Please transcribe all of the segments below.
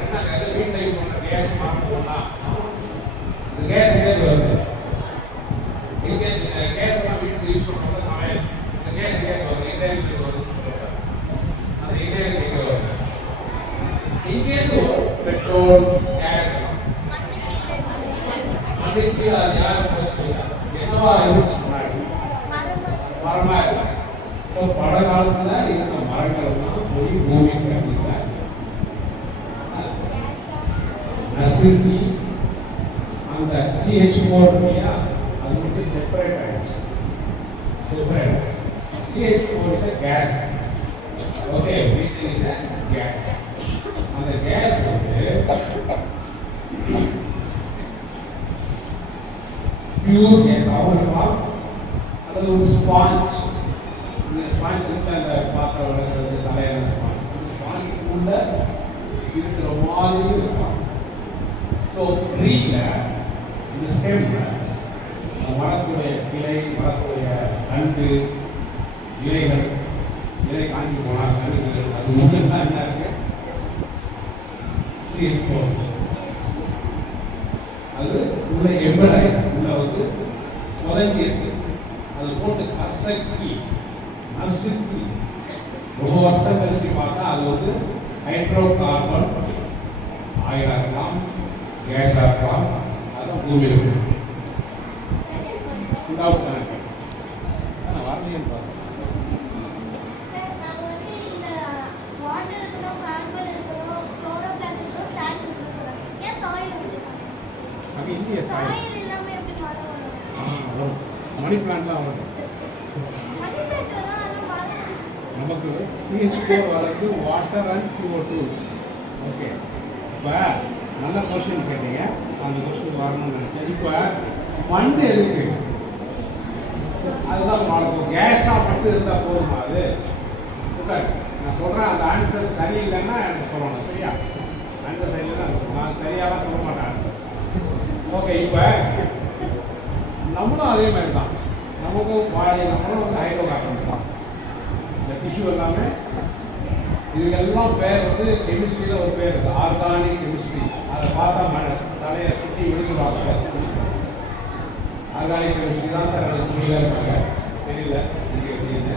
என்ன வீட்டில் யூஸ் பண்ணுற கேஸ் மாற்றணும்னா இந்த கேஸ் எங்கே வருது? இங்கே கேஸ் எல்லாம் வீட்டுக்கு யூஸ் பண்ணுறது சமையல். இந்த கேஸ் எங்கே வருது? எந்த வீட்டுக்கு வருது? அது எங்கே வருது? இங்கேருந்து பெட்ரோல் கேஸ் மண்ணுக்கு அது யாரும் போச்சு என்னவா இருந்துச்சு? மரமா இருந்துச்சு. ஸோ பல காலத்துல இருந்த மரங்கள்லாம் போய் பூமிக்கு அப்படின்னாங்க நசுக்கி அந்த CH4 இல்லையா அது மட்டும் செப்பரேட் ஆயிடுச்சு. CH4 is a gas. Okay, breathing is a gas. அந்த கேஸ் வந்து பியூர் கேஸ் ஆகலாம் அல்லது ஒரு ஸ்பாஞ்ச். இந்த ஸ்பாஞ்ச் அந்த பாத்திரம் விளக்குறது தலையான ஸ்பாஞ்சுக்குள்ள இருக்கிற மாதிரி இருக்கும். ஸோ ட்ரீல இந்த ஸ்டெம்ல மரத்துடைய கிளை, மரத்துடைய தண்டு, இலைகள், இலை காஞ்சி போனால் சனுக்குகள் அது ஒன்றுதான் என்ன இருக்கு? அது உள்ள எம்பராய் உள்ள வந்து புதைஞ்சி இருக்கு. அது போட்டு நசுக்கி ரொம்ப வருஷம் கழிச்சு பார்த்தா அது வந்து ஹைட்ரோ கார்பன் ஆயிலா இருக்கலாம், கேஸா இருக்கலாம். அதுதான் பூமியில் இருக்கு. மணி பிளான்ட்லாம் வருது. நமக்கு CH4 வர்றது வாட்டர் அண்ட் CO2. ஓகே, இப்போ நல்ல கொஸ்டின் கேட்டீங்க, அந்த கொஸ்டின் வரணும்னு நினச்சேன். இப்போ மண் எதுக்கு? அதுதான் கேஸாக மட்டும் இருந்தால் போதுமா? அது நான் சொல்கிறேன், அந்த ஆன்சர் சரியில்லைன்னா எனக்கு சொல்லணும். சரியா? ஆன்சர் சரியில்லைன்னா நான் சரியாலாம் சொல்ல மாட்டேன். ஓகே, இப்போ நம்மளும் அதே மாதிரி தான். நமக்கும் நம்மளும் வந்து ஹைட்ரோ கார்பன்ஸ் தான். இந்த டிஷ்யூ எல்லாமே இதுக்கெல்லாம் பேர் வந்து கெமிஸ்ட்ரியில் ஒரு பேர் இருக்குது, ஆர்கானிக் கெமிஸ்ட்ரி. அதை பார்த்தா தலையை சுற்றி விழுந்து பார்க்க ஆர்கானிக் கெமிஸ்ட்ரி தான் சார். அது துணியில் இருக்காங்க, தெரியல எனக்கு எப்படின்னு.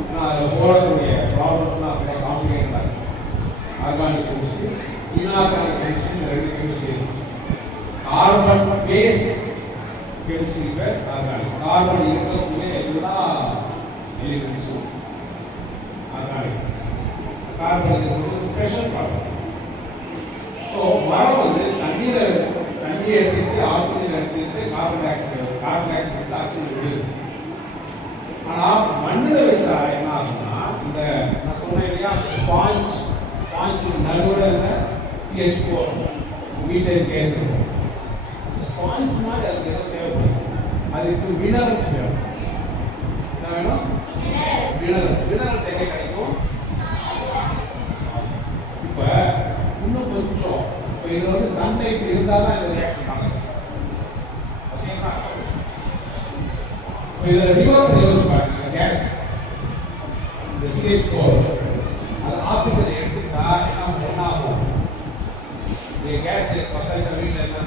ஆனால் அதில் போடக்கூடிய ப்ராப்ளம்லாம் அப்படியே காம்ப்ளிகேட்டாக இருக்குது. ஆர்கானிக் கெமிஸ்ட்ரி, இன்ஆர்கானிக் கெமிஸ்ட்ரி, ரெண்டு கெமிஸ்ட்ரி இருக்குது. கார்பன் பேஸ்ட் கெமிஸ்ட்ரி பேர் ஆர்கானிக். கார்பன் இருக்கக்கூடிய எல்லா எலிமெண்ட்ஸும் organic. Carbon special carbon. So மரம் வந்து தண்ணீரை எடுத்துட்டு ஆக்சிஜன் எடுத்துட்டு கார்பன் டை ஆக்சைடு ஆக்சிஜன் விடுது. ஆனால் மண்ணில் வச்சா என்ன ஆகுதுன்னா, இந்த நான் சொன்னேன் இல்லையா, ஸ்பாஞ்ச் நடுவில் CH4 மீட்டர் கேஸ் இருக்கும். ஸ்பாஞ்ச் மாதிரி அதுக்கு எதுவும் தேவைப்படும். அதுக்கு மினரல்ஸ் வேணும். என்ன வேணும்? மினரல்ஸ் எங்கே கிடைக்கும்? இப்போ இன்னும் கொஞ்சம் இப்போ இது வந்து சன்லைட் இருந்தால் தான் இந்த ரியாக்ஷன் நடக்கும். ஓகேங்களா? இப்போ இதில் ரிவர்ஸ் எதுவும் பாருங்க, கேஸ் இந்த CH4 அது ஆக்சிஜனை எடுத்துட்டா என்ன ஒன்றாகும்? இந்த கேஸ் பக்கத்தில் வீட்டில் என்ன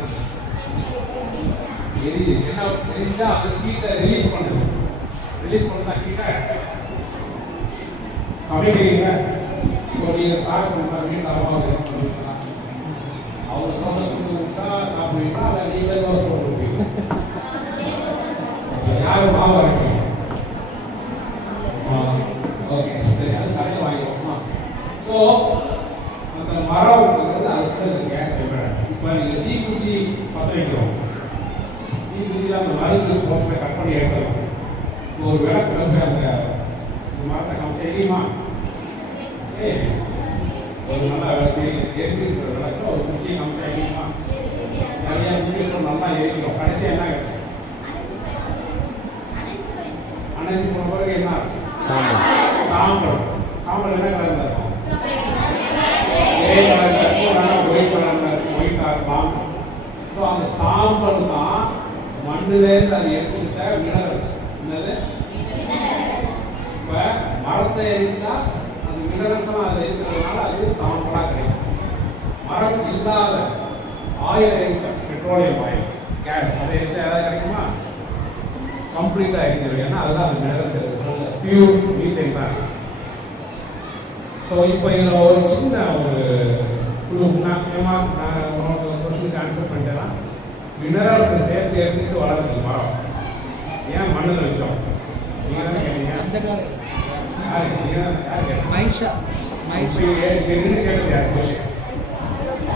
எரிஞ்சா அந்த ஹீட்டை ரிலீஸ் பண்ணுது. ரிலீஸ் பண்ணா ஹீட்டை சமைக்கிறீங்க. இப்போ நீங்கள் சாப்பிடுங்க, வீட்டில் அம்மாவுக்கு என்ன பண்ணுவீங்களா? அவங்க தோசை சுட்டு விட்டா சாப்பிடுவீங்களா? அதை நீங்கள் தோசை போட்டு விடுவீங்க? யாரும் மாவு அரைப்பீங்க? ஓகே, சரி, அது கடையில் வாங்கிக்கோமா. ஸோ அந்த மரம் இருக்கிறது அதுக்கு கேஸ் எவ்வளோ. இப்போ நீங்கள் தீக்குச்சி பற்ற வைக்கிறோம். தீக்குச்சியில் அந்த மருந்து போட்டு கட் பண்ணி எடுக்கலாம். இப்போ ஒரு விளக்கு வந்து அந்த மரத்தை காமிச்சு தெரியுமா? ஒரு நல்லா எரிஞ்சிருக்கிற விளக்கு ஒரு குச்சியை காமிச்சு தெரியுமா? நிறையா குச்சிகள் நல்லா எரிக்கிறோம். கடைசி என்ன கிடைக்கும்? அணைச்சி போன பிறகு என்ன? சாம்பல். சாம்பல் என்ன கலந்து இருக்கும்? ஒயிட் கலர்ல இருக்கும். ஒயிட்டாக இருக்கலாம். ஸோ அந்த சாம்பல் தான் மண்ணிலேருந்து அது எடுத்துக்கிட்ட மினரல்ஸ். என்னது? இப்போ மரத்தை எரிந்தால் அந்த மினரல்ஸ்லாம் அதில் இருக்கிறதுனால அது சாம்பலாக கிடைக்கும். மரம் இல்லாத ஆயில் பெட்ரோலியம் ஆயில் கேஸ் அதை எரிச்சா ஏதாவது கிடைக்குமா? கம்ப்ளீட்டாக எரிஞ்சிடும். ஏன்னா அதுதான் அந்த மினரல் பியூர் மீத்தேன் தான். ஸோ இப்போ இதில் ஒரு சின்ன ஒரு குழு நான் உனக்கு கொஸ்டினுக்கு ஆன்சர் பண்ணிட்டேன்னா மினரல்ஸை சேர்த்து எடுத்துட்டு வளர்ந்துருக்கு மரம். ஏன் மண்ணில் வச்சோம்? நீங்கள் தானே கேட்டீங்க. அந்த காலம் யார் கேட்டீங்க? மைஷா கேட்டது யார் கொஸ்டின்?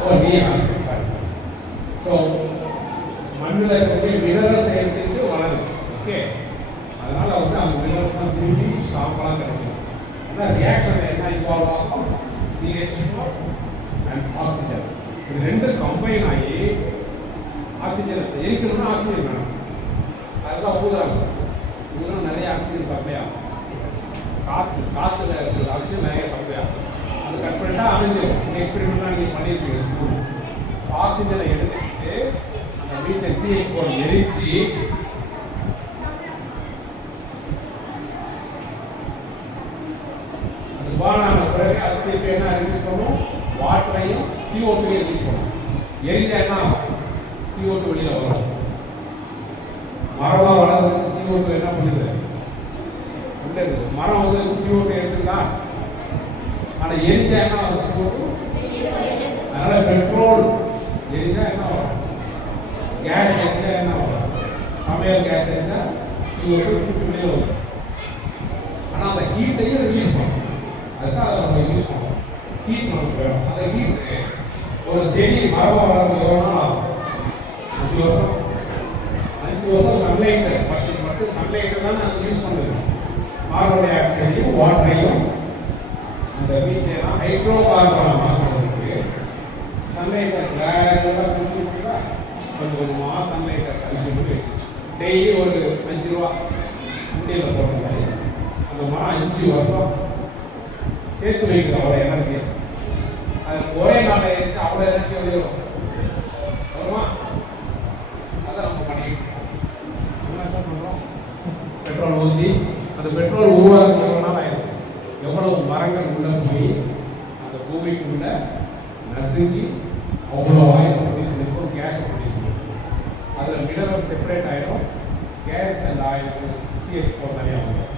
ஓ நீ. ஸோ மண்ணில் இருக்கக்கூடிய மினரல்ஸை எடுத்துட்டு வளருது. ஓகே, அதனால வந்து அந்த மினரல்ஸ் தான் திரும்பி சாம்பலாக கிடைக்கும். ஆனால் ரியாக்ஷன் என்ன இன்வால்வ் ஆகும்? CH4 and oxygen. இது ரெண்டு கம்பைன் ஆகி ஆக்சிஜன் எரிக்கணும்னா ஆக்சிஜன் வேணும். அதுதான் ஊதுறாங்க. ஊதுனா நிறைய ஆக்சிஜன் சப்ளை ஆகும். காற்றுல இருக்கிற ஆக்சிஜன் நிறைய சப்ளை ஆகும். அது கட் பண்ணிட்டா அமைஞ்சிடும். இந்த எக்ஸ்பெரிமெண்ட்லாம் நீங்கள் பண்ணியிருக்கீங்க ஸ்கூல். ஆக்சிஜனை எடுத்துக்கிட்டு அந்த மீத்தேன் CH4 எரிச்சு அது பானான பிறகு அதுக்கு இப்போ என்ன ரிலீஸ் பண்ணும்? வாட்டரையும் CO2 ரிலீஸ் பண்ணும். எரிஞ்சா என்ன ஆகும்? CO2 வெளியில் வரும். மரமாக வளர்றதுக்கு CO2 என்ன பண்ணுது? மரம் வந்து CO2 எடுத்துக்கா. ஆனால் எரிஞ்சா என்ன ஆகும்? CO2. அதனால பெட்ரோல் எரிஞ்சா என்ன வரும்? கேஸ் எரிஞ்சா என்ன வரும்? சமையல் கேஸ் எரிஞ்சா CO2 வெளியே வரும். ஆனால் அந்த ஹீட்டையும் ரிலீஸ் பண்ணும். அதுக்காக அதை நம்ம யூஸ் பண்ணுவோம். ஹீட் நமக்கு வேணும். அந்த ஹீட் ஒரு செடி மரமாக வளர்ந்து எவ்வளோ நாள் ஆகும்? 5 வருஷம். 5 வருஷம் சன்லைட்டு மட்டும் சன்லைட்டு தான் அது யூஸ் பண்ணுது. கார்பன் டை ஆக்சைடையும் வாட்டரையும் அந்த வீட்டில் ஹைட்ரோ கார்பன் மாற்றுறதுக்கு சன்லைட்டை கிராஜுவலாக பிடிச்சிருக்கா கொஞ்சம் கொஞ்சமாக சன்லைட்டை கழிச்சு டெய்லி ஒரு 5 ரூபா உண்டியில் போட்டுருக்காங்க. அந்த மரம் 5 வருஷம் சேர்த்து வைக்கிற அவ்வளோ எனர்ஜி. அது ஒரே நாளில் இருக்கு அவ்வளோ எனர்ஜி வெளியிடும் வருமா? அதை நம்ம பண்ணிக்கிட்டு என்ன பண்ணுறோம்? பெட்ரோல் ஊற்றி அந்த பெட்ரோல் உருவாக்க எவ்வளோ நாள் ஆயிடும்? எவ்வளவு மரங்கள் உள்ள போய் அந்த பூமிக்குள்ள நசுங்கி அவ்வளோ ஆயில் ப்ரொடியூஸ் பண்ணிருக்கோம், கேஸ் ப்ரொடியூஸ் பண்ணிருக்கோம். அதில் மினரல் செப்பரேட் ஆகிடும். கேஸ் அண்ட் ஆயில் CH4 நிறையா வரும்.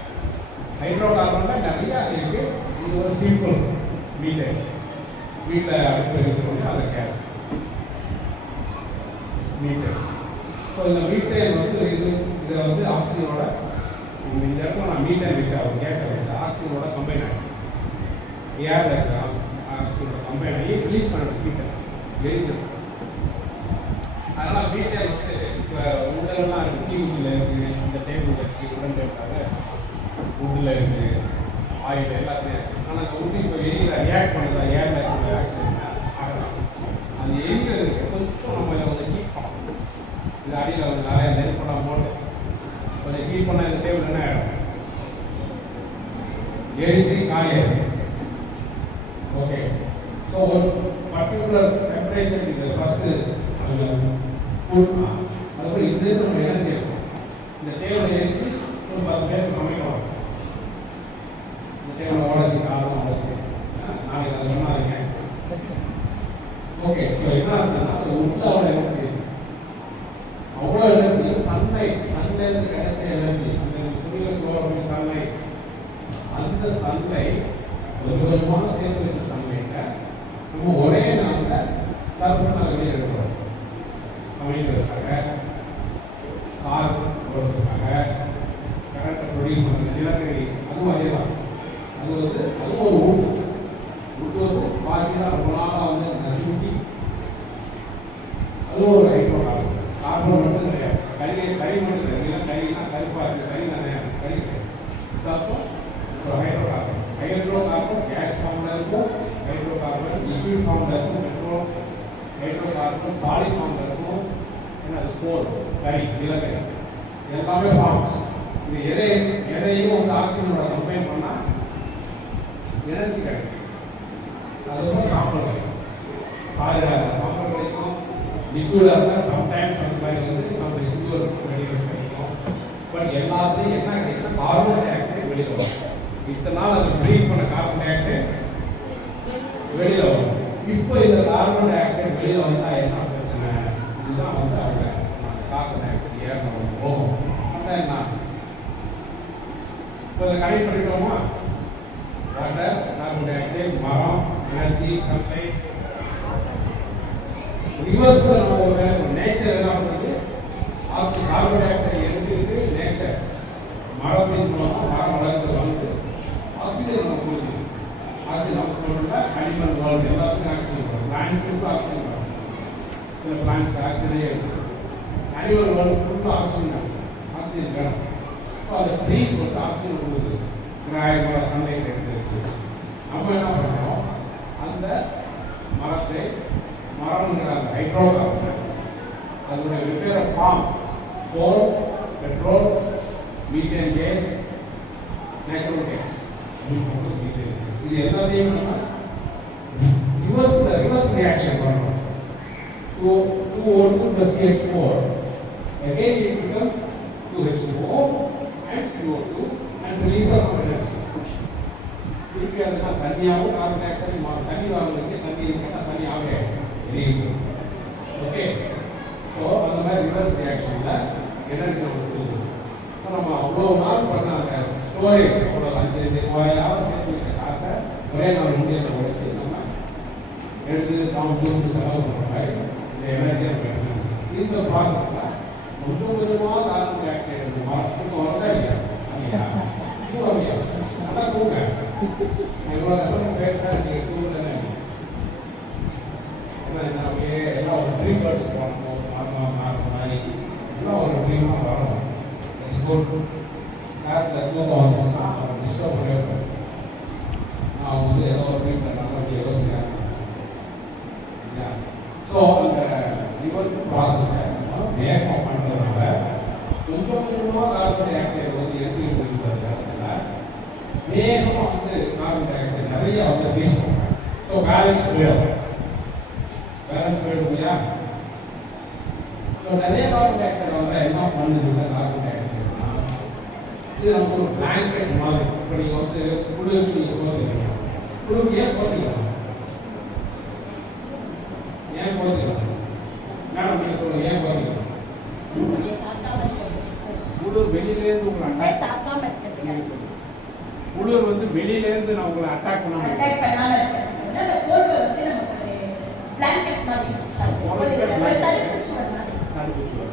ஹைட்ரோ கார்பனில் நிறையா இருக்குது. இது ஒரு சிம்பிள் மீத்தேன். வீட்டில் அடுப்பு இருக்கிறவங்க அந்த கேஸ் மீத்தேன். ஸோ இந்த மீத்தேன் வந்து இதை வந்து ஆக்சிஜனோட இந்த இடத்துல நான் மீத்தேன் வச்சா ஒரு கேஸை வச்சா ஆக்சிஜனோட கம்பைன் ஆகிடும். ஏரில் இருக்கிற ஆக்சிஜனோட கம்பைன் ஆகி ரிலீஸ் பண்ணணும் மீத்தேன் எரிஞ்சிடும். அதனால் மீத்தேன் வந்து இப்போ உடலெல்லாம் இருக்குது. டியூப்ஸில் இருக்குது, இந்த டேபிள் இருக்குது, உடம்புக்காக உட்டில் இருக்குது, ஆயில் எல்லாத்துலேயும் இருக்குது. ஆனால் அந்த உட்டு இப்போ எரியில ரியாக்ட் பண்ணுறதா ஏரில் இருக்கிற ஆக்சிஜன் ஆகலாம். அது எரிக்கிறதுக்கு கொஞ்சம் நம்ம இதை கொஞ்சம் ஹீட் பண்ணணும். இது அடியில் வந்து நிறைய நெருப்பெல்லாம் போட்டு கொஞ்சம் ஹீட் பண்ணால் இந்த டேபிள் என்ன ஆகிடும்? எரிஞ்சு காலியாகிடும். ஓகே, ஸோ ஒரு பர்டிகுலர் டெம்பரேச்சர் இந்த ஃபஸ்ட்டு அதுக்கப்புறம் இதுலேயே நம்ம எனர்ஜி இருக்கும். இந்த டேபிளை எரிச்சு ஒரு 10 பேருக்கு சமைக்கலாம். இந்த டேபிளை உடச்சி காலம் உடச்சி நாளைக்கு அதை சொன்னாதீங்க. ஓகே, ஸோ என்ன இருக்குன்னா அது உள்ள அவ்வளோ எனர்ஜி அவ்வளோ எனர்ஜி சன்லைட் கிடைச்ச எனர்ஜி அந்த சூரியனுக்கு வர சன்லைட் அந்த சன்லைட் கொஞ்சம் கொஞ்சமாக சேர்த்து வச்ச சன்லைட்டை நம்ம ஒரே நாளில் சர்வ் நாங்கள் வெளியே எடுக்கிறோம். சமைக்கிறதுக்காக, கார் போடுறதுக்காக, கரண்ட்டை ப்ரொடியூஸ் பண்ணுறது, நிலக்கரி அதுவும் அதே தான். அது வந்து அதுவும் ஒரு உட்டு வந்து வாசி தான் ரொம்ப நாளாக வந்து நசுங்கி அதுவும் ஒரு ஹைட்ரோ கார்பன். கார்பன் மட்டும் கிடையாது, கறி மட்டும் இல்லை. இல்லைன்னா கறினா கருப்பாக இருக்குது, கறி நிறையா கறி கிடையாது. அப்போ ஒரு hydrocarbon. Hydrocarbon gas ஃபார்மில் இருக்கும், ஹைட்ரோ கார்பன் லிக்விட் ஃபார்மில் இருக்கும், பெட்ரோல் ஹைட்ரோ கார்பன் சாலிட் ஃபார்மில் இருக்கும். ஏன்னா அது ஸ்கோர் கறி நிலக்கரி எல்லாமே ஃபார்ம்ஸ். இது எதையும் வந்து ஆக்சிஜனோட கம்பைன் பண்ணால் எனர்ஜி கிடைக்கும். அதுக்கப்புறம் சாப்பிட கிடைக்கும். சாலிடாக சாப்பிட கிடைக்கும். லிக்விடாக இருந்தால் சம்டைம்ஸ் அந்த மாதிரி வந்து சம் ரெசிடுவல் மெட்டீரியல்ஸ் கிடைக்கும். பட் எல்லாத்துலேயும் என்ன கிடைக்குன்னா கார்பன் டை ஆக்சைடு வெளியில் வரும். இத்தனை நாள் அது ப்ரீத் பண்ண கார்பன் டை ஆக்சைடு வெளியில் வரும். இப்போ இந்த கார்பன் டை ஆக்சைடு வெளியில் வந்தால் என்ன பிரச்சனை? இதுதான் வந்து அவங்க கார்பன் டை ஆக்சைடு ஏறணும் போகும். அப்படின்னா என்ன? இப்போ இதை கனெக்ட் பண்ணிட்டோமா? வாட்டர், கார்பன் டை ஆக்சைடு, மரம், எனர்ஜி, சன்லைட், ரிவர்ஸ் நம்ம ஒரு நேச்சர் என்ன பண்ணுறது? கார்பன் டை ஆக்சைடு எடுத்துக்கிட்டு நேச்சர் மரத்தின் மூலமாக மரம் வளர்ந்து வந்து ஆக்சிஜன் நம்ம கொடுக்குது. ஆக்சிஜன் நம்ம கொடுத்தா அனிமல் வேர்ல்டு எல்லாத்துக்கும் ஆக்சிஜன் வரும். பிளான்ஸுக்கும் ஆக்சிஜன் வரும். சில பிளான்ஸ் ஆக்சிஜனே இருக்குது. அனிமல் வேர்ல்டு ஃபுல்லாக ஆக்சிஜன் ஆக்சிஜன் வேணும். ஸோ அந்த ட்ரீஸ் வந்து ஆக்சிஜன் கொடுக்குது. கிராயமாக சன்லைட் எடுத்து நம்ம என்ன பண்ணுறோம்? அந்த மரத்தை மரம்ங்கிற அந்த ஹைட்ரோ கார்பன் அதனுடைய வெவ்வேறு form coal, petrol, methane gas, natural gas, இது எல்லாத்தையும் நம்ம ரிவர்ஸ் ரியாக்ஷன் பண்ணணும். So 2O2 plus CH4 again it becomes 2H2O and CO2 and releases energy. திருப்பி அதுதான் தண்ணியாகவும் கார்பன் டை ஆக்சைடு தண்ணி வாங்க தண்ணி இருக்குன்னா தண்ணி ஆகவே எரியுது. ஓகே, ஸோ அந்த மாதிரி ரிவர்ஸ் ரியாக்ஷனில் எனர்ஜி நமக்கு கொடுக்குது. ஸோ நம்ம அவ்வளோ நாள் பண்ண அந்த ஸ்டோரேஜ் அவ்வளோ 5 ரூபாயாவது சேர்த்து வைக்கிற காசை ஒரே நாள் முடியல உடைச்சு நம்ம எடுத்து காம்பவுண்ட் செலவு பண்ணுற மாதிரி இந்த எனர்ஜியை நம்ம இந்த ப்ராசஸில் கொஞ்சம் கொஞ்சமாக கார்பன் டை ஆக்சைடு மாதத்துக்கு வரல இல்லையா? அப்படியா? அப்படியா? நல்லா தூங்க. இவ்வளோ கஷ்டம் பேசுகிறேன், நீங்கள் தூங்கலன்னு ஏன்னா அப்படியே எல்லாம் ஒரு ட்ரீம் எடுத்து போகணும். மாறுற மாதிரி எல்லாம் ஒரு ட்ரீமாக வரணும். எக்ஸ்போர்ட் கிளாஸில் தூக்கம் வந்துச்சுன்னா அவங்க டிஸ்டர்ப் பண்ணவே கூடாது. அவங்க வந்து ஏதோ ஒரு ட்ரீம் பண்ணாலும் அப்படி யோசிக்கிறாங்க. ஸோ அந்த ரிவர்ஸ் ப்ராசஸை நம்ம வேகமாக பண்ணுறதுனால கொஞ்சம் கொஞ்சமாக கார்பன் டை ஆக்சைடு வந்து எடுத்துக்கிட்டு இருக்கிறதுனால வேகமாக வந்து கார்பன் டை ஆக்சைடு நிறைய வந்து ரிலீஸ் பண்ணுறாங்க. ஸோ பேலன்ஸ் வேணும் இல்லையா? ஸோ நிறைய கார்பன் டை ஆக்சைடு வந்து என்ன பண்ணுதுன்னா கார்பன் டை ஆக்சைடுனா இது நமக்கு ஒரு பிளாங்கெட் மாதிரி. இப்போ நீங்கள் வந்து குளிருக்கு நீங்கள் போகிறீங்க, குளிருக்கு ஏன் போகிறீங்க? ஏன் போகிறீங்க மேடம்? நீங்கள் சொல்லுங்கள், ஏன் போகிறீங்க? குளிர் வெளியிலேருந்து உங்களை அட்டாக் குளிர் வந்து வெளியிலேருந்து நான் உங்களை அட்டாக் பண்ணாமல்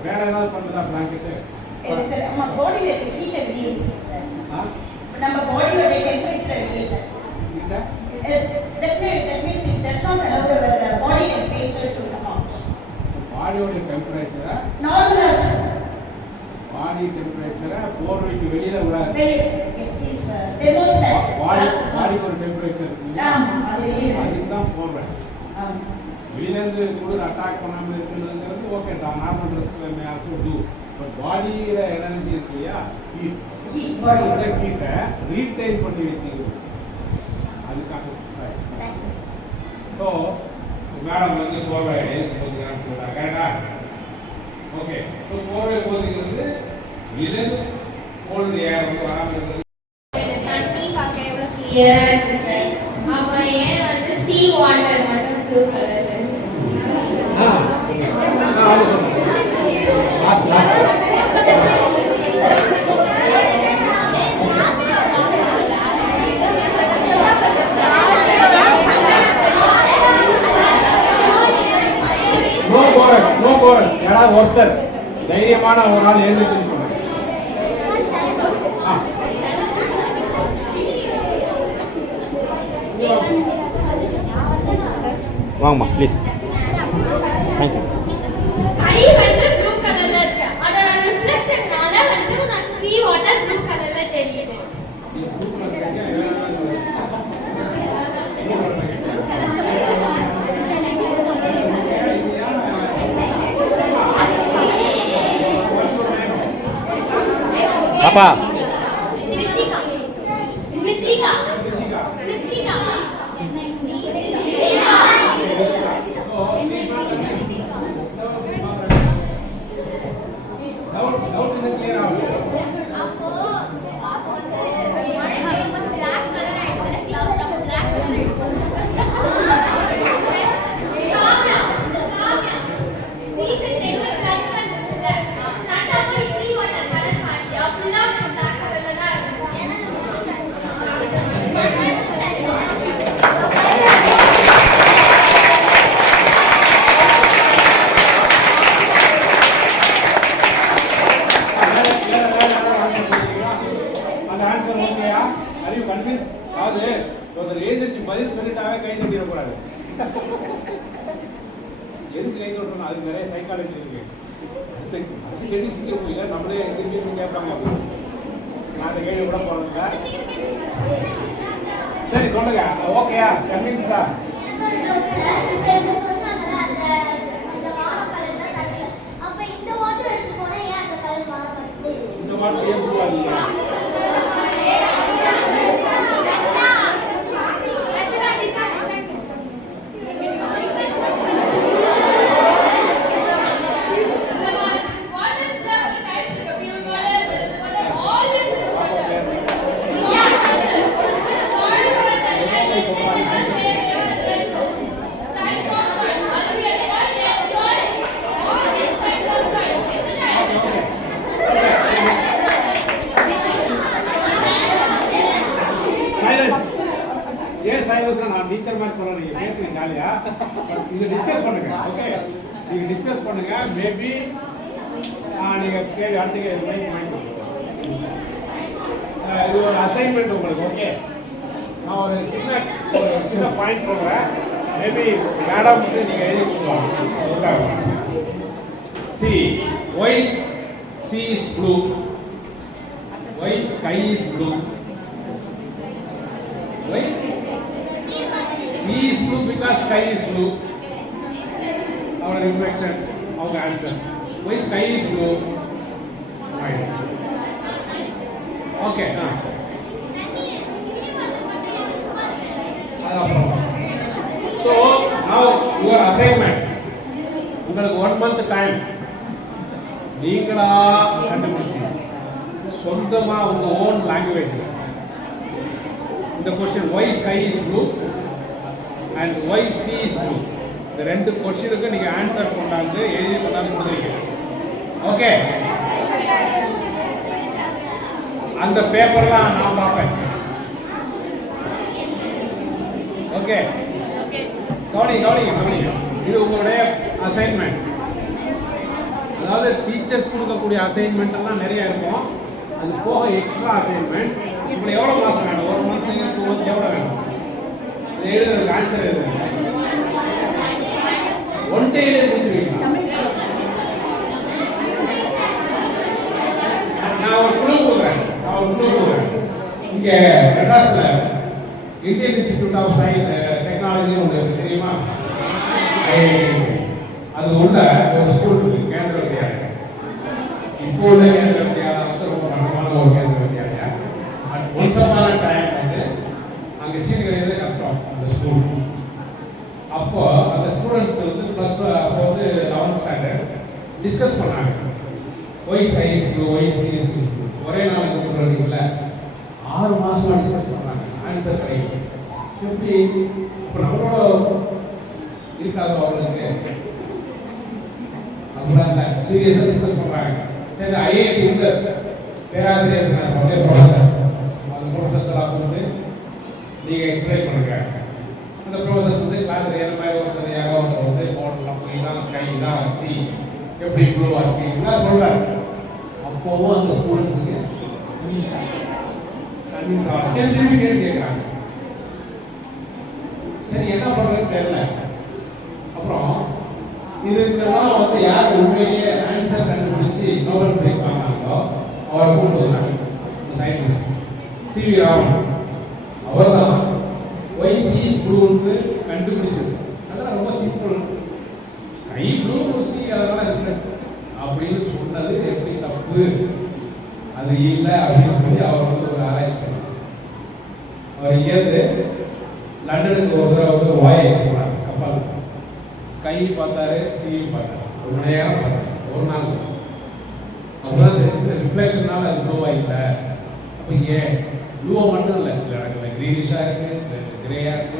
வேற ஏதாவது பண்ணுதா பிளாங்கெட்டு? நம்ம பாடியில ஹீட் வெளியேறுது சார். நம்ம பாடியோட temperature வெளியேறுது. That means it does not allow the body temperature to come out. பாடியோட டெம்பரேச்சரை நார்மலா வச்சு பாடி டெம்பரேச்சரை போர்வைக்கு வெளியில விடாது. Is thermostat. பாடி ஒரு டெம்பரேச்சர் இருக்கு. அது வெளியில அதுதான் போர்வை. வெளியிலேருந்து குளிர் அட்டாக் பண்ணாமல் இருக்கிறதுங்கிறது ஓகே தான், நார்மல் ட்ரெஸ்ஸில் மே ஆல்சோ டூ. பட் பாடியில் எனர்ஜி இருக்கு இல்லையா, ஹீட் பாடியோட ஹீட்டை ரீடைன் பண்ணி வச்சுக்கிறது. அதுக்காக ஸோ மேடம் வந்து போர்வை போதிக்கிறான்னு சொல்கிறாங்க. கரெக்டா? ஓகே, ஸோ போர்வை போதிக்கிறது வெளியிலேருந்து கோல்டு ஏர் வந்து வராமல் இருக்கிறது. தண்ணி பார்க்க எவ்வளோ கிளியராக இருக்குது சார். அப்போ ஏன் வந்து சீ வாட்டர் மட்டும் ப்ளூ கலர்? No chorus. யாராவது ஒருத்தர் தைரியமான ஒரு நாள் எழுந்துச்சுன்னு சொல்லுங்க. வாங்கம்மா ப்ளீஸ். தேங்க்யூ. ஐ வந்து ப்ளூ கலர்ல இருக்கு. அதோட ரிஃப்ளெக்ஷன்னால வந்து உனக்கு சீ வாட்டர் ப்ளூ கலர்ல தெரியுது. பாப்பா ரித்திகா ரித்திகா ரித்திகா அப்போ வந்து மழை பெய்யும்போது பிளாக் கலர் ஆயிடுது. கிளவுட்ஸ் அப்போ பிளாக் கலர் ஆயிடுது. எதுக்கு கை தட்டுறோம்? அதுக்கு நிறைய சைக்காலஜி இருக்கு. அது கேள்வி சிக்க முடியல, நம்மளே திரும்பி கேட்பாங்க. நான் அந்த கேள்வி கூட போகிறதில்ல. சரி சொல்லுங்க, ஓகேயா? கன்வின்ஸ் தான். இந்த வாட்டர் ஏன் போவாதீங்க? நான் டீச்சர் மாதிரி சொல்றேன், நீங்க பேசுங்க ஜாலியா. இது டிஸ்கஸ் பண்ணுங்க. ஓகே, நீங்க டிஸ்கஸ் பண்ணுங்க. மேபி நீங்க கேள்வி அடுத்த கேள்வி இது ஒரு அசைன்மெண்ட் உங்களுக்கு. ஓகே, நான் ஒரு சின்ன பாயிண்ட் சொல்றேன். மேபி மேடம் வந்து நீங்க எழுதி கொடுக்கலாம். See, why sea is blue? Why sky is blue? Why? Sea is blue because sky is blue. Our reflection, our answer. Why sky is blue? Right. Okay. So now your assignment. உங்களுக்கு 1 month time. நீங்களா கண்டுபிடிச்சு சொந்தமா உங்க own லாங்குவேஜ்ல இந்த question why sky is blue and why sea is blue இந்த ரெண்டு क्वेश्चनக்கு நீங்க ஆன்சர் கொண்டாந்து எழுதி கொண்டாந்து கொடுங்க. ஓகே, அந்த பேப்பர்லாம் நான் பார்ப்பேன். ஓகே, கவனிங்க. இது உங்களுடைய அசைன்மெண்ட். அதாவது டீச்சர்ஸ் கொடுக்கக்கூடிய அசைன்மெண்ட் எல்லாம் நிறைய இருக்கும். அது போக எக்ஸ்ட்ரா அசைன்மெண்ட். இப்படி எவ்வளோ மாதம் வேணும்? 1 month 2 month எவ்வளோ வேணும்? இது எழுதுறதுக்கு ஆன்சர் எழுதுங்க. 1 day முடிச்சிருக்கீங்களா? நான் ஒரு குழு கொடுக்குறேன். இங்கே மெட்ராஸில் Indian Institute of Science Technology ஒன்று தெரியுமா? அது உள்ள ஒரு ஸ்கூல் இருக்கு, கேந்திர வித்யாலயா. இப்போ உள்ள கேந்திர வித்யாலயா வந்து ரொம்ப பிரபலமான ஒரு கேந்திர வித்யாலயா. அட் ஒன்ஸ் அப்பான டைம் வந்து அங்கே சீட் கிடையாது, கஷ்டம் அந்த ஸ்கூல். அப்போ அந்த ஸ்டூடெண்ட்ஸ் வந்து ப்ளஸ் அப்போ வந்து 11th ஸ்டாண்டர்ட் டிஸ்கஸ் பண்ணாங்க. ஒய் சைஸ் ஒய் சீஸ் ஒரே நாளுக்கு பண்ணுறீங்கள 6 மாசமா டிஸ்கஸ் பண்ணாங்க. ஆன்சர் கிடைக்கும். எப்படி இப்போ நம்மளோட இருக்காது அவங்களுக்கு அப்படின்னா சீரியஸாக டிஸ்கஸ் பண்ணுறாங்க. சரி, ஐஐடி உள்ள பேராசிரியர் இருந்தாங்க, ஒரே ப்ரொஃபஸர். அந்த ப்ரொஃபஸராக கூப்பிட்டு நீங்கள் எக்ஸ்பிளைன் பண்ணுங்க. அந்த ப்ரொஃபஸர் வந்து கிளாஸில் ஏற மாதிரி ஒருத்தர் யாரோ ஒருத்தர் வந்து போடலாம் இதான் ஸ்கை தான் சி எப்படி ப்ளூவாக இருக்கு இதெல்லாம் சொல்கிறாங்க. அப்போவும் அந்த ஸ்டூடெண்ட்ஸுக்கு திரும்பி கேட்குறாங்க. சரி, என்ன பண்ணுறதுன்னு தெரியல. அப்புறம் இதுக்கெல்லாம் வந்து யார் உண்மையிலேயே ஆன்சர் கண்டுபிடிச்சு நோபல் பிரைஸ் வாங்கினாங்களோ அவர் கூப்பிட்டு வந்தாங்க. சயின்டிஸ்ட் சிவி ராமன் அவர் தான் ஒய் சி ப்ளூன்னு கண்டுபிடிச்சது. அதெல்லாம் ரொம்ப சிம்பிள். ஐ ப்ளூ சி அதெல்லாம் இருக்கு அப்படின்னு சொன்னது எப்படி தப்பு, அது இல்லை அப்படின்னு சொல்லி அவர் வந்து ஒரு ஆராய்ச்சி பண்ணார். அவர் இங்கேருந்து லண்டனுக்கு ஒரு தடவை வந்து வாயேஜ் போனார் கப்பல். ஸ்கை பார்த்தாரு, சீ பார்த்தாரு, ரொம்ப நேரம் பார்த்தாரு, ஒரு நாள். அப்பதான் தெரிஞ்சு ரிஃப்ளெக்ஷனால அது ப்ளூவா இல்லை. அப்போ ஏன் ப்ளூவா மட்டும் இல்லை, சில இடத்துல கிரீனிஷா இருக்கு, சில கிரேயா இருக்கு,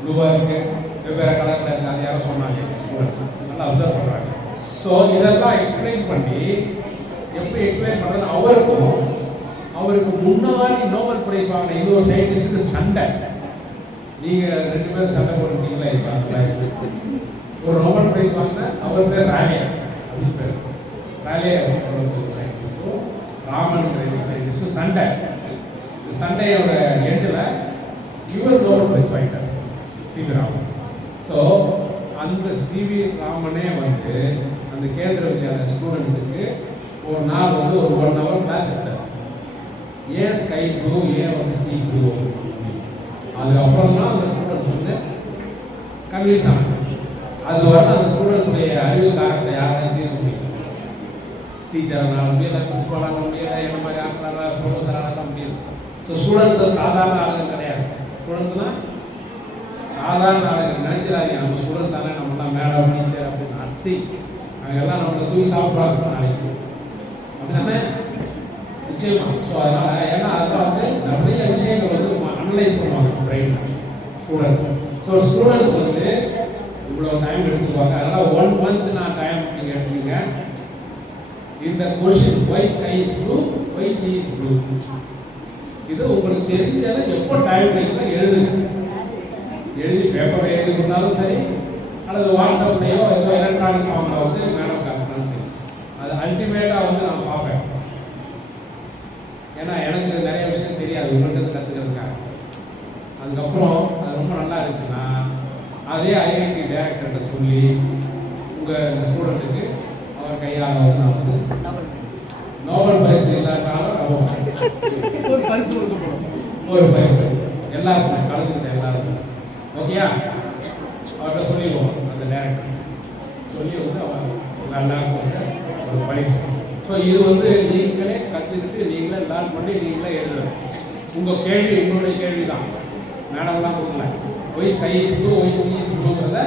ப்ளூவா இருக்கு, வெவ்வேறு கலர்ல இருக்கு. அது யாரும் சொன்னாங்க, நல்லா அப்சர்வ் பண்றாங்க. ஸோ இதெல்லாம் எக்ஸ்பிளைன் பண்ணி எப்படி எக்ஸ்பிளைன் பண்றது, அவருக்கு முன்னாடி நோபல் பிரைஸ் வாங்கின இன்னொரு சயின்டிஸ்டுக்கு சண்டை. நீங்க 2 பேரும் சண்டை போட்டுட்டீங்களா? ஒரு நோபல் பிரைஸ் வாங்கின அவர் பேர் ராலே அப்படின்னு பேர். ராலே சயின்டிஸ்டும் ராமன் சயின்டிஸ்டும் சண்டை. சண்டையோட எண்டில் இவர் நோபல் பிரைஸ் வாங்கிட்டார், சிவி ராமன். ஸோ அந்த சிவி ராமனே வந்து அந்த கேந்திர வித்யாலய ஸ்டூடெண்ட்ஸுக்கு ஒரு நாள் வந்து ஒரு 1 hour கிளாஸ் எடுத்தார். ஏன் ஸ்கை ப்ளூ, ஏன் வந்து சி ப்ளூ. அதுக்கப்புறம் தான் அந்த ஸ்டூடெண்ட்ஸ் வந்து கன்வின்ஸ் ஆனாங்க. அது வந்து அந்த ஸ்டூடெண்ட்ஸுடைய அறிவு காரணத்தை யாராலையும் தீர்க்க முடியும். டீச்சராக முடியல, பிரின்சிபலாக முடியல, என்ன மாதிரி ஆக்கிறாரா, ப்ரொஃபஸராக முடியல. ஸோ ஸ்டூடெண்ட்ஸ் சாதாரண ஆளுங்க கிடையாது. ஸ்டூடெண்ட்ஸ்னால் சாதாரண ஆளுங்க நினைச்சிடாதீங்க. நம்ம ஸ்டூடெண்ட் தானே, நம்மளாம் மேடம் டீச்சர் அப்படின்னு அர்த்தி அவங்க எல்லாம் நம்மளை தூக்கி சாப்பிட்றாங்க நாளைக்கு அப்படின்னா நிச்சயமா. ஸோ அதனால் ஏன்னா அதெல்லாம் வந்து நிறைய விஷயங்கள் வந்து அனலைஸ் பண்ணுவாங்க பிரெயினில் ஸ்டூடெண்ட்ஸ். ஸோ ஸ்டூடெண்ட்ஸ் வந்து இவ்வளோ டைம் எடுத்துக்குவாங்க. அதனால் 1 month நான் டைம் நீங்கள் எடுத்துக்கீங்க. இந்த question why sky is blue, why sea is blue, இது உங்களுக்கு தெரிஞ்சதை எப்போ டைம் கிடைக்குதோ எழுதி பேப்பரை எழுதி கொடுத்தாலும் சரி, அல்லது வாட்ஸ்அப்லேயோ ஏதோ எலக்ட்ரானிக் ஃபார்மில் வந்து மேடம் காட்டினாலும் சரி. அது அல்டிமேட்டாக வந்து நான் பார்ப்பேன். ஏன்னா எனக்கு நிறைய விஷயம் தெரியாது உங்கள்கிட்ட கற்றுக்கிறதுக்காக. அதுக்கப்புறம் அது ரொம்ப நல்லா இருந்துச்சுன்னா அதே ஐஐடி டைரக்டர்கிட்ட சொல்லி உங்கள் ஸ்டூடெண்ட்டுக்கு அவர் கையால் வந்து நான் வந்து நோபல் பரிசு இல்லாட்டாலும் ஒரு பரிசு கொடுக்கப்படும். ஒரு பரிசு எல்லாருக்குமே கலந்துக்கிட்ட எல்லாருக்கும் ஓகேயா. அவர்கிட்ட சொல்லிடுவோம் அந்த டைரக்டர் சொல்லி வந்து அவர் எல்லாருக்கும் வந்து ஒரு பரிசு. ஸோ இது வந்து நீங்களே கற்றுக்கிட்டு நீங்களே லேர்ன் பண்ணி நீங்களே எழுதுறேன். உங்கள் கேள்வி உங்களுடைய கேள்வி தான், மேடம்லாம் கொடுக்கல. Why sky is blue, why sea is ப்ளூங்கிறத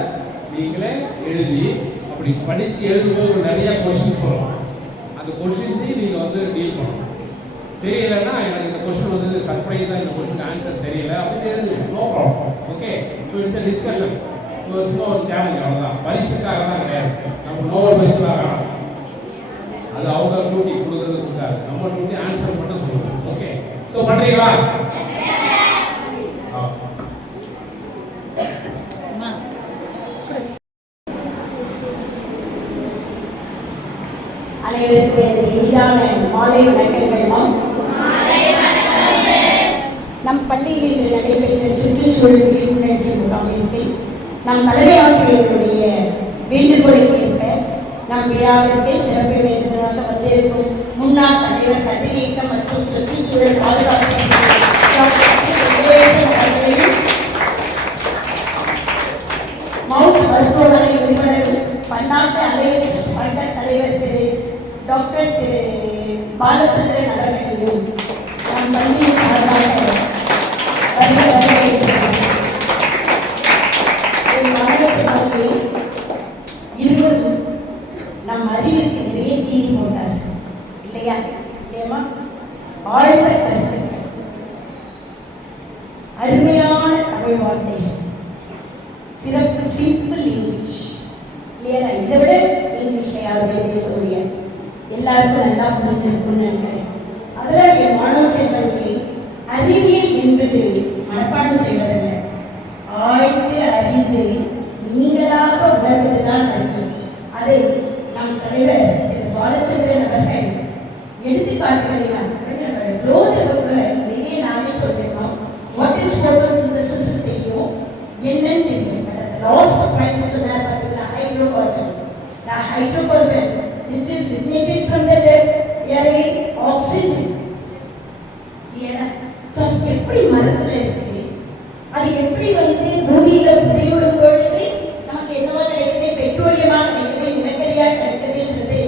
நீங்களே எழுதி அப்படி படித்து எழுதும்போது நிறையா கொஸ்டின்ஸ் வரும். அந்த கொஸ்டின்ஸையும் நீங்கள் வந்து டீல் பண்ணணும். தெரியலைன்னா எனக்கு இந்த கொஸ்டின் வந்து சர்ப்ரைஸாக இந்த கொஸ்டின் ஆன்சர் தெரியல அப்படின்னு எழுது, no problem. Okay. So it's discussion, சும்மா ஒரு சேலஞ்ச், அவ்வளோதான். பரிசுக்காக தான் கிடையாது. நம்ம நோபல் பரிசுலாம் வேணாம், அது அவங்க டூட்டி கொடுக்குறது கொடுக்காது. நம்ம டூட்டி ஆன்சர் மட்டும் சொல்லுவோம். ஓகே. ஸோ பண்ணுறீங்களா? அனைவருக்கும் இனிதான மாலை வணக்கங்கள். நம் பள்ளியில் இன்று நடைபெற்ற சுற்றுச்சூழல் விழிப்புணர்ச்சி முகாமில் நம் தலைமை ஆசிரியர்களுடைய வேண்டுகோளுக்கு ஏற்ப நம் விழாவிற்கு சிறப்பு விருந்தினராக வந்திருக்கும் முன்னாள் தலைவர் கதிரியக்கம் மற்றும் சுற்றுச்சூழல் பாதுகாப்பு மவுண்ட் மருத்துவமனை நிறுவனர் பன்னாட்டு அலையன்ஸ் பட்ட தலைவர் டாக்டர் திரு பாலச்சந்திரன் அவர்களையும் நம் பள்ளியின் சார்பாக இருவரும் நம் அறிவிற்கு நிறைய தீனி போட்டார்கள் இல்லையா? இல்லையம்மா? ஆழ்ந்த கருத்துக்கள், அருமையான தமிழ் வார்த்தைகள், சிறப்பு சிம்பிள் இங்கிலீஷ் இல்லையா? இதை விட இங்கிலீஷை யாருமே பேச முடியாது. எல்லாருக்கும் நல்லா புரிஞ்சிருக்கும்னு நினைக்கிறேன். அதில் என் மாணவ செல்வங்களே, அறிவியல் என்பது மனப்பாடம் செய்வதல்ல, ஆய்ந்து அறிந்து நீங்களாக உணர்வதுதான் அறிவியல். அதை நம் தலைவர் திரு பாலச்சந்திரன் அவர்கள் எடுத்து காட்டுகிறார். நிறைய நானே சொல்லியிருக்கோம். வாட் இஸ் ஃபோட்டோசிந்தசிஸ் தெரியும், என்னன்னு தெரியும். பட் அந்த லாஸ்ட் பாயிண்ட் சொன்னார் பார்த்தீங்களா, hydrocarbon. Hydrocarbon which is emitted from the air oxygen. ஏன்னா ஸோ எப்படி மரத்தில் இருக்குது, அது எப்படி வந்து பூமியில் புதையோடும் பொழுது நமக்கு என்னவா கிடைக்குது, பெட்ரோலியமாக கிடைக்குது, நிலக்கரியாக கிடைக்குதுன்றது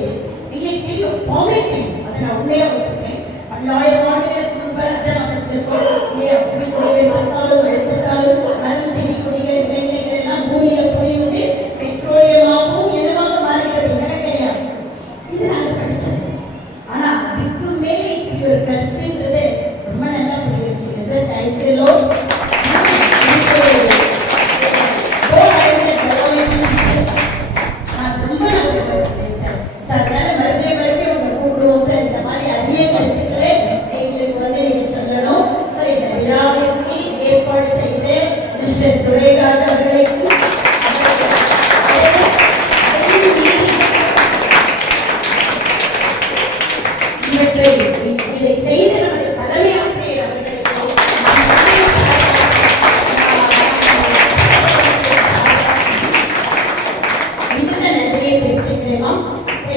எங்களுக்கு தெரியும், ஃபார்மேட் தெரியும். அதை நான் உண்மையாக ஒத்துக்கிறேன். 1000 ஆண்டுகளுக்கு முன்பாக அதை நான் படிச்சிருக்கோம். பூமி கொடிவை பார்த்தாலும் எழுத்தாலும் மரம் செடி கொடிகள் விலங்குகள் எல்லாம் பூமியில் புதையோடு பெட்ரோலியமாகவும் என்னவாக மாறுகிறது, நிலக்கரியாக. இது நாங்கள் படித்தது. ஆனால் தெரியுமா?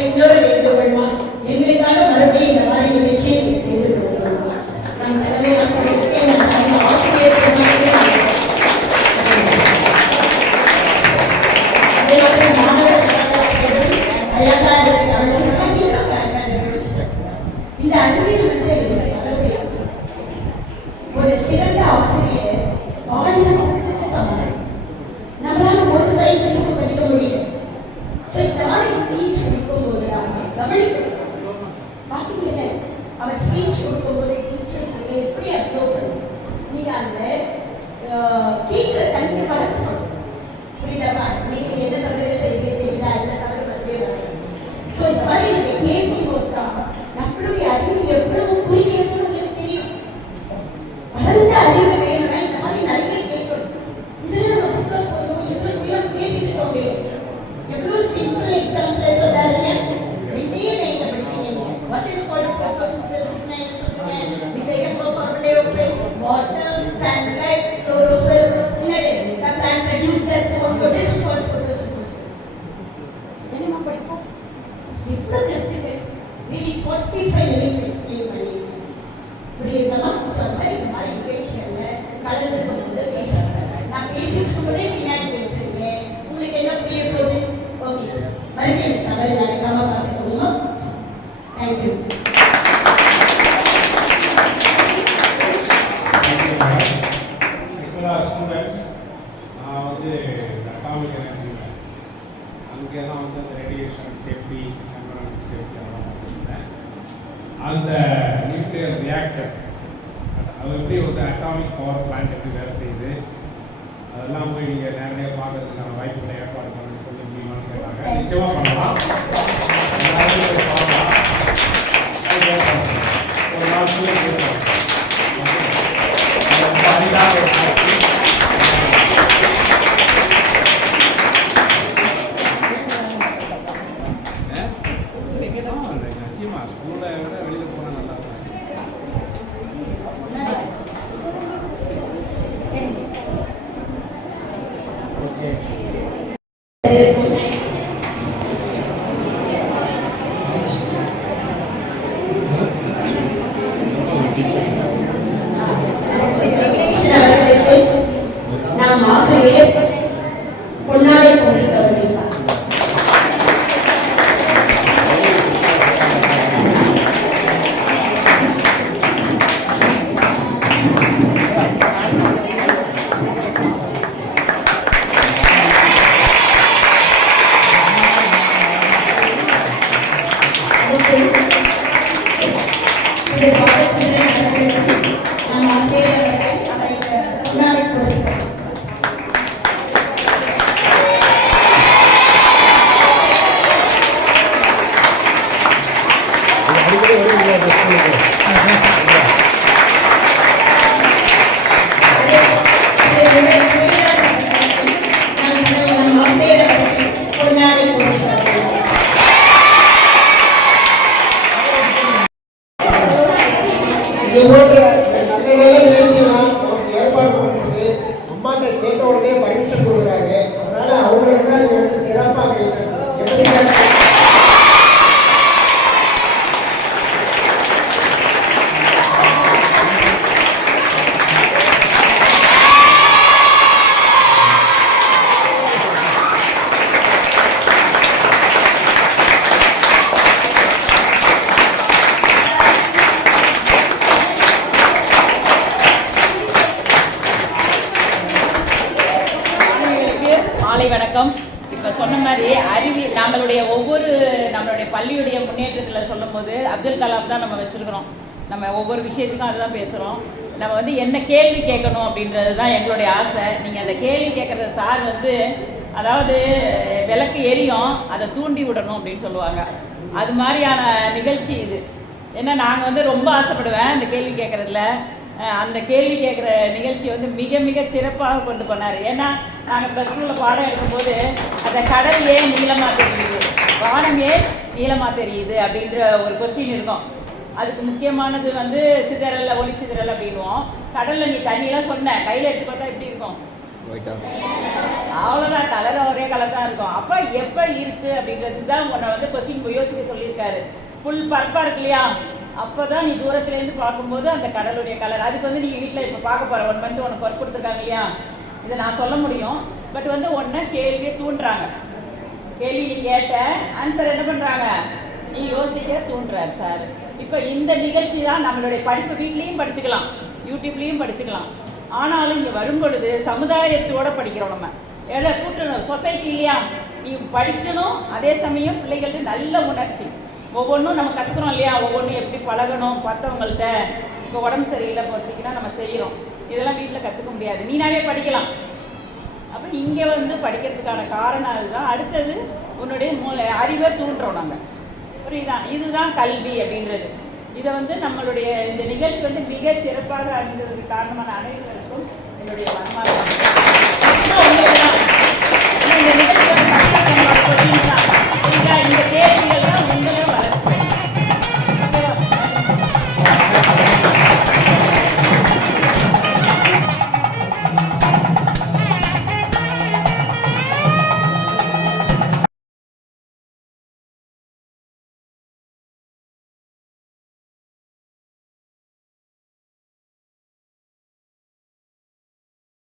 இன்னொரு வேண்டுகோள்மா, எங்களுக்காக மறுபடியும் இந்த மாதிரி நிகழ்ச்சியை நீங்க செய்து கொடுக்கணும். நம் தலைமை ஆசிரியருக்கு நம்ம ஆசிரியர் அதே மாதிரி மாணவர் அழகா அமைச்சரமா இன்னும் இந்த அறிவியல் வந்து அதாவது ஒரு சிறந்த ஆசிரியர் 1000 பேருக்கு சமம். நம்மளால ஒரு சயின்ஸ் புக் படிக்க முடியும். ஸோ இந்த மாதிரி ஸ்பீச் கொடுக்கும்போது தான் கவனிக்கணும். பார்த்தீங்கல்ல, அவர் ஸ்பீச் கொடுக்கும்போது டீச்சர்ஸ் வந்து எப்படி அப்சர்வ் பண்ணணும். நீங்கள் அந்த கேட்குற தன்மையை வளர்த்துக்கணும். புரியுதாமா? நீங்கள் என்ன தவறு செய்ய தெரியல, என்ன தவறு வந்து ஸோ இந்த மாதிரி நீங்கள் கேட்கும்போது தான் நம்மளுடைய அறிவு எவ்வளவு புரியுதுன்னு உங்களுக்கு தெரியும். வளர்ந்த அறிவு வேணும்னா இந்த மாதிரி நிறைய கேட்கணும். இதில் நம்ம புக்கில் போதும் இதில் போய் கேட்டுட்டு இருக்கோமே. எவ்வளோ சிம்பிள் எக்ஸாம்பிள் சொல்றாருங்க. ரெண்டே லைன்ல படிப்பீங்க. வாட் இஸ் கால்ட் photosynthesis னா என்ன சொல்றீங்க? methane, carbon dioxide, water, sunlight, chlorophyll. என்னது? The plant produces that food. This is called photosynthesis. என்னமா படிப்போம்? எவ்வளோ கற்றுக்கு really 45 minutes explain பண்ணிருக்கேன். புரியுதுங்களா? சொந்த இந்த மாதிரி நிகழ்ச்சிகளில் கலந்து கொண்டு பேசுறாங்க. நான் பேசிட்டு இருக்கும்போதே பின்னாடி பேசுறீங்க. உங்களுக்கு என்ன புரிய போகுது? ஓகே சார், மறுபடியும் இந்த தவறு நடக்காம பார்த்துக்கோமா? தேங்க்யூ. ஸ்டூடெண்ட்ஸ், நான் வந்து அட்டாமிக் எனர்ஜி அங்கெல்லாம் வந்து அந்த ரேடியேஷன் சேஃப்டி என்வரன்மெண்ட் சேஃப்டி அதெல்லாம் சொல்லியிருந்தேன். அந்த நியூக்ளியர் ரியாக்டர் அது எப்படி ஒரு அட்டாமிக் பவர் பிளான்ட் எப்படி வேலை செய்யுது அதெல்லாம் போய் நீங்கள் நேரடியாக பார்க்கறதுக்கான வாய்ப்புகளை ஏற்பாடு பண்ணி சொல்ல முடியுமான்னு கேட்டாங்க. நிச்சயமாக பண்ணலாம். ஒரு நாள் நிச்சயமா ஸ்கூலை விட வெளியில் போனால் நல்லா நாம் ஆசிரியர் பொன்னாடை கொண்டு கௌரவிப்பார். நாம் ஆசிரியர் அவரை பொன்னாடை கொண்டு கேட்ட உடனே பர்மிஷன் கொடுக்குறாங்க. அதனால அவங்களுக்கு தான் சிறப்பாக எப்படி மாலை வணக்கம். இப்போ சொன்ன மாதிரி அறிவியல் நம்மளுடைய நம்மளுடைய பள்ளியுடைய முன்னேற்றத்தில் சொல்லும் போது அப்துல் கலாம் தான் நம்ம வச்சுருக்கிறோம். நம்ம ஒவ்வொரு விஷயத்துக்கும் அதுதான் பேசுகிறோம். நம்ம வந்து என்ன கேள்வி கேட்கணும் அப்படின்றது தான் எங்களுடைய ஆசை. நீங்கள் அந்த கேள்வி கேட்குறத சார் வந்து அதாவது விளக்கு எரியும், அதை தூண்டி விடணும் அப்படின்னு சொல்லுவாங்க. அது மாதிரியான நிகழ்ச்சி இது. ஏன்னா நாங்கள் வந்து ரொம்ப ஆசைப்படுவேன் அந்த கேள்வி கேட்குறதுல. அந்த கேள்வி கேட்குற நிகழ்ச்சி வந்து மிக மிக சிறப்பாக கொண்டு போனார். ஏன்னா நாங்கள் ப்ளஸ் டூவில் பாடம் எடுக்கும்போது அந்த கடல் ஏன் நீளமாக தெரியுது, வானம் ஏன் நீளமாக தெரியுது அப்படின்ற ஒரு கொஸ்டின் இருக்கும். அதுக்கு முக்கியமானது வந்து சிதறல், ஒளி சிதறல் அப்படின்வோம். கடலில் நீ தண்ணியெல்லாம் சொன்ன கையில் எடுத்து பார்த்தா எப்படி இருக்கும்? அவ்வளோதான், கலர் ஒரே கலர் தான் இருக்கும். அப்போ எப்போ இருக்கு அப்படின்றதுக்கு தான் உன்னை வந்து கொஸ்டின் யோசிக்க சொல்லியிருக்காரு. ஃபுல் பர்ப்பாக இருக்கு இல்லையா, அப்போ தான் நீ தூரத்துலேருந்து பார்க்கும்போது அந்த கடலுடைய கலர். அதுக்கு வந்து நீ வீட்டில் இப்போ பார்க்க போகிற 1 மந்த் உனக்கு ஒர்க் கொடுத்துருக்காங்க இல்லையா, இதை நான் சொல்ல முடியும். பட் வந்து ஒன்றை கேள்வியை தூண்டுறாங்க. கேள்வி நீ கேட்ட ஆன்சர் என்ன பண்ணுறாங்க, நீ யோசிக்க தூண்டுறாரு சார். இப்போ இந்த நிகழ்ச்சி தான் நம்மளுடைய படிப்பு வீட்லேயும் படிச்சுக்கலாம், யூடியூப்லேயும் படிச்சுக்கலாம். ஆனாலும் இங்கே வரும்பொழுது சமுதாயத்தோடு படிக்கிறோம். நம்ம எதை கூட்டணும், சொசைட்டி இல்லையா, நீ படிக்கணும். அதே சமயம் பிள்ளைகள்கிட்ட நல்ல உணர்ச்சி ஒவ்வொன்றும் நம்ம கற்றுக்குறோம் இல்லையா, ஒவ்வொன்றும் எப்படி பழகணும் மற்றவங்கள்ட்ட. இப்போ உடம்பு சரியில்லை பார்த்தீங்கன்னா நம்ம செய்கிறோம், இதெல்லாம் வீட்டில் கற்றுக்க முடியாது, நீனாவே படிக்கலாம். அப்போ இங்கே வந்து படிக்கிறதுக்கான காரணம் அதுதான். அடுத்தது உன்னுடைய மூளை அறிவை தூண்டுறோம் நாங்கள், புரியுதா? இதுதான் கல்வி அப்படின்றது. இதை வந்து நம்மளுடைய இந்த நிகழ்ச்சி வந்து மிக சிறப்பாக அமைந்ததுக்கு காரணமான அனைவருக்கும் என்னுடைய மனமார்ந்த